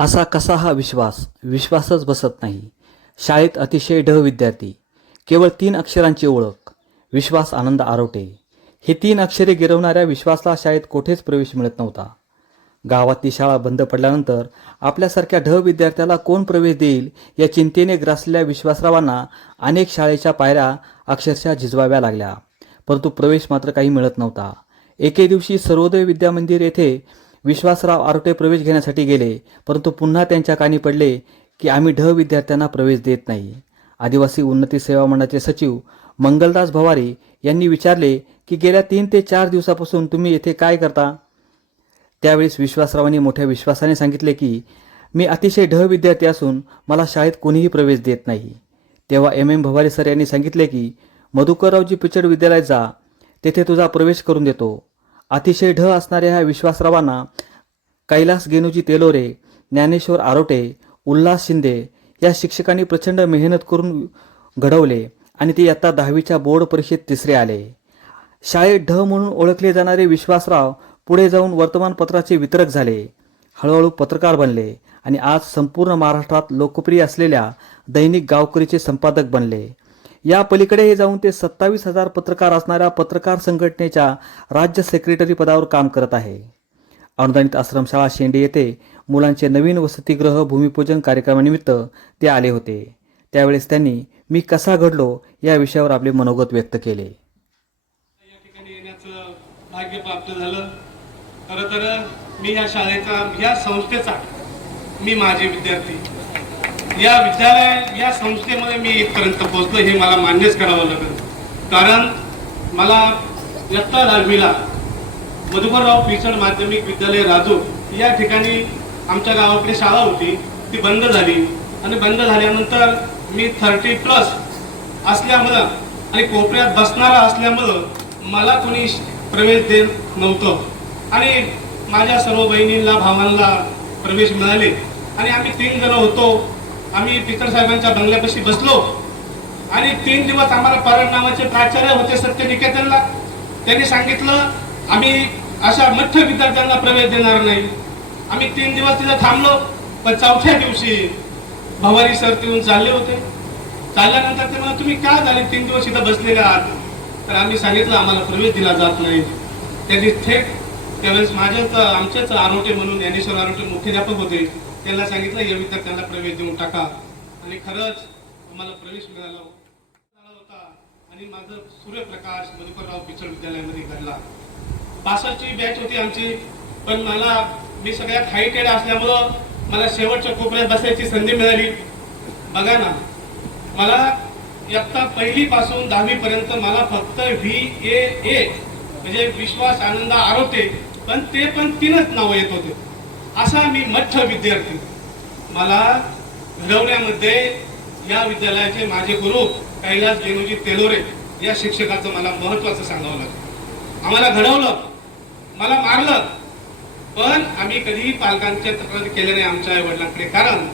असा कसा हा विश्वास? विश्वासच बसत नाही. शाळेत अतिशय विद्यार्थी. केवळ 3 अक्षरांची ओळख. विश्वास आनंद आरोटे. हे 3 अक्षरे गिरवणाऱ्या विश्वासला शाळेत कोठेच प्रवेश मिळत नव्हता. गावातली शाळा बंद पडल्यानंतर आपल्यासारख्या विद्यार्थ्याला कोण प्रवेश देईल या चिंतेने ग्रासलेल्या विश्वासरावांना अनेक शाळेच्या पायऱ्या अक्षरशः झिजवाव्या लागल्या. परंतु प्रवेश मात्र काही मिळत नव्हता. एके दिवशी सर्वोदय विद्यामंदिर येथे विश्वासराव आरोटे प्रवेश घेण्यासाठी गेले, परंतु पुन्हा त्यांच्या कानी पडले की आम्ही विद्यार्थ्यांना प्रवेश देत नाही. आदिवासी उन्नती सेवा मंडळाचे सचिव मंगलदास भवारी यांनी विचारले की गेल्या 3 ते 4 दिवसापासून तुम्ही येथे काय करता? त्यावेळेस विश्वासरावांनी मोठ्या विश्वासाने सांगितले की मी अतिशय विद्यार्थी असून मला शाळेत कोणीही प्रवेश देत नाही. तेव्हा एम भवारी सर यांनी सांगितले की मधुकररावजी पिचड विद्यालयात जा, तेथे तुझा प्रवेश करून देतो. अतिशय असणाऱ्या ह्या विश्वासरावांना कैलास गेनुजी तेलोरे, ज्ञानेश्वर आरोटे, उल्हास शिंदे या शिक्षकांनी प्रचंड मेहनत करून घडवले आणि ते इयत्ता 10वीच्या बोर्ड परीक्षेत 3रे आले. शाळेत म्हणून ओळखले जाणारे विश्वासराव पुढे जाऊन वर्तमानपत्राचे वितरक झाले. हळूहळू पत्रकार बनले आणि आज संपूर्ण महाराष्ट्रात लोकप्रिय असलेल्या दैनिक गावकरीचे संपादक बनले. या पलीकडेही जाऊन ते 27,000 पत्रकार असणाऱ्या पत्रकार संघटनेच्या राज्य सेक्रेटरी पदावर काम करत आहे. अनुदानित आश्रमशाळा शेंडे येथे मुलांचे नवीन वसतिगृह भूमिपूजन कार्यक्रमानिमित्त ते आले होते. त्यावेळेस त्यांनी मी कसा घडलो या विषयावर आपले मनोगत व्यक्त केले. या ठिकाणी येण्याचं भाग्य प्राप्त झालं. खरं तर मी या शाळेचा, या संस्थेचा मी माझे विद्यार्थी, या विद्यालय, या संस्थेमध्ये मी इथपर्यंत पोहोचलो हे मला मान्यच करावं लागेल. कारण मला इयत्ता 10वीला मधुकरराव पिचड माध्यमिक विद्यालय राजूर या ठिकाणी आमच्या गावाकडे शाळा होती, ती बंद झाली आणि बंद झाल्यानंतर मी 30+ असल्यामुळं आणि कोपऱ्यात बसणारा असल्यामुळं मला कोणी प्रवेश देत नव्हतं आणि माझ्या सर्व बहिणींना, भावांना प्रवेश मिळाले आणि आम्ही 3 जण होतो. आम्ही पिचड साहेबांच्या बंगल्यापाशी बसलो आणि 3 दिवस आम्हाला परण नावाचे प्राचार्य होते सत्यनिकेतनला. त्यांनी सांगितलं आम्ही अशा मध्य विद्यार्थ्यांना प्रवेश देणार नाही. आम्ही 3 दिवस तिथे थांबलो, पण 4थ्या दिवशी भवारी सर तिथून चालले होते. चालल्यानंतर ते मला तुम्ही का झाले 3 दिवस इथं बसलेले आहात? तर आम्ही सांगितलं आम्हाला प्रवेश दिला जात नाही. त्यांनी थेट त्यावेळेस आमचेच आरोटे म्हणून ज्ञानेश्वर आरोटे मुख्याध्यापक होते, त्यांना सांगितलं या विद्यार्थ्यांना प्रवेश देऊन टाका. आणि खरंच आम्हाला प्रवेश मिळाला होता आणि माझं सूर्यप्रकाश मधुकरराव पिचड विद्यालयामध्ये घडला. 65ची बॅच होती आमची, पण मी सगळ्यात हायटेड असल्यामुळं मला शेवटच्या कोपऱ्यात बसायची संधी मिळाली. बघा ना, मला इयत्ता 1ली पासून 10वी पर्यंत मला फक्त VAA म्हणजे विश्वास आनंद आरोटे, पण ते पण 3च नावं येत होते. असा मी मध्य विद्यार्थी. मला घडवण्यामध्ये या विद्यालयाचे माझे गुरु कैलास गेनुजी तेलोरे या शिक्षकाचं मला महत्वाचं सांगावं लागलं. आम्हाला घडवलं, मला मारलं, पण आम्ही कधीही पालकांच्या तक्रार केल्या नाही आमच्या आई वडिलांकडे. कारण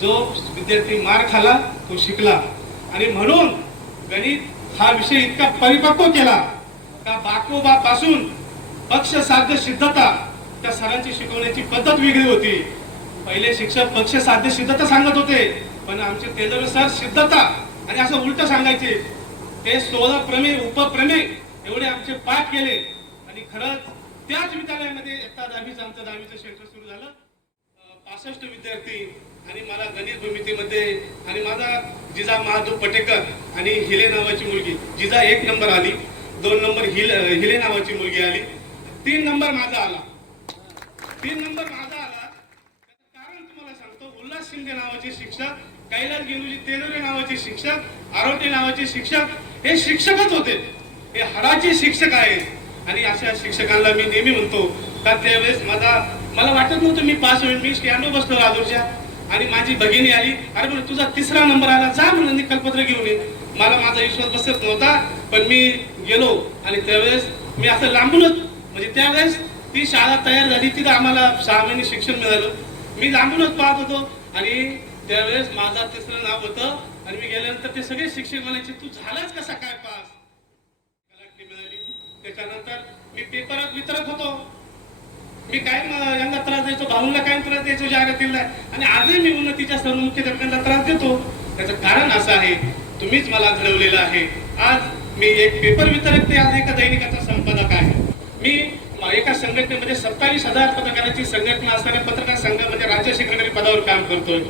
जो विद्यार्थी मार खाला तो शिकला आणि म्हणून गणित हा विषय इतका परिपक्व केला का बाकोबा पासून पक्ष साध्य सिद्धता त्या सरांची शिकवण्याची पद्धत वेगळी होती. पहिले शिक्षक पक्ष साध्य सिद्धता सांगत होते, पण आमचे तेलोरे सर सिद्धता आणि असं उलट सांगायचे. ते 16 प्रमेय उपप्रमेय एवढे आमचे पाठ केले आणि खरंच त्याच विद्यालयामध्ये इयत्ता 10वीचं आमचं 10वीचं सेंटर सुरू झालं. 65 विद्यार्थी आणि मला गणित भूमितीमध्ये आणि माझा जिजा महादेव पटेकर आणि हिले नावाची मुलगी, जिजा 1 नंबर आली, 2 नंबर हिले नावाची मुलगी आली, 3 नंबर माझा आला. 3 नंबर माझा आला. कारण तुम्हाला सांगतो, उल्हास शिंदे नावाचे शिक्षक, कैलास गेनुजी तेलोरे नावाचे शिक्षक, आरोटे नावाचे शिक्षक हे शिक्षकच होते, हे हाडाचे शिक्षक आहेत. आणि अशा शिक्षकांना मी नेहमी म्हणतो का त्यावेळेस मला वाटत नव्हतं मी पास होईल. मी स्टँडवर बसलो राजूरच्या आणि माझी भगिनी आली, अरे पण तुझा 3रा नंबर आला, जा म्हणून निकालपत्र घेऊन ये. मला माझा विश्वास बसत नव्हता, पण मी गेलो आणि त्यावेळेस मी असं लांबूनच, म्हणजे त्यावेळेस ती शाळा तयार झाली, तिथं आम्हाला 6 महिने शिक्षण मिळालं. मी लांबूनच पाहत होतो आणि त्यावेळेस माझा 3रं नाव होतं आणि मी गेल्यानंतर ते सगळे शिक्षक म्हणायचे तू झालाच कसा काय पास? कलाटणी मिळाली. त्याच्यानंतर मी पेपर वितरक होतो. मी कायम यांना त्रास द्यायचो, भाऊंना कायम त्रास द्यायचो जाहिरातीला, आणि आजही मी उन्नतीच्या सर्व मुख्याध्यापकांना त्रास देतो. त्याचं कारण असं आहे, तुम्हीच मला घडवलेलं आहे. आज मी एक पेपर वितरक ते आज एका दैनिकाचा संपादक आहे. मी एका संघटनेमध्ये 27,000 पत्रकारांची संघटना असणाऱ्या पत्रकार संघामध्ये राज्य सेक्रेटरी पदावर काम करतोय.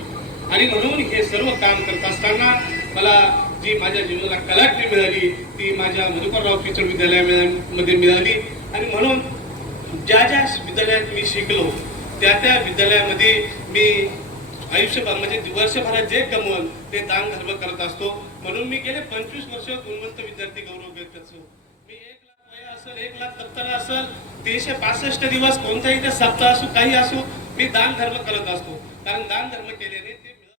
आणि म्हणून हे सर्व काम करत असताना मला जी माझ्या जीवनाला कलाटणी मिळाली ती माझ्या मधुकरराव पिचड विद्यालयामध्ये मिळाली. आणि म्हणून ज्या ज्या विद्यालयात मी शिकलो त्या विद्यालयामध्ये मी आयुष्यभर म्हणजे वर्षभरात जे कमवल ते दान धर्म करत असतो. म्हणून मी गेले 25 वर्ष गुणवंत विद्यार्थी गौरव घेत असतो. मी 1,00,000 वय असेल, 1,70,000 असेल, 365 दिवस कोणताही ते सप्ताह असो काही असो, मी दान धर्म करत असतो. कारण दान धर्म केल्याने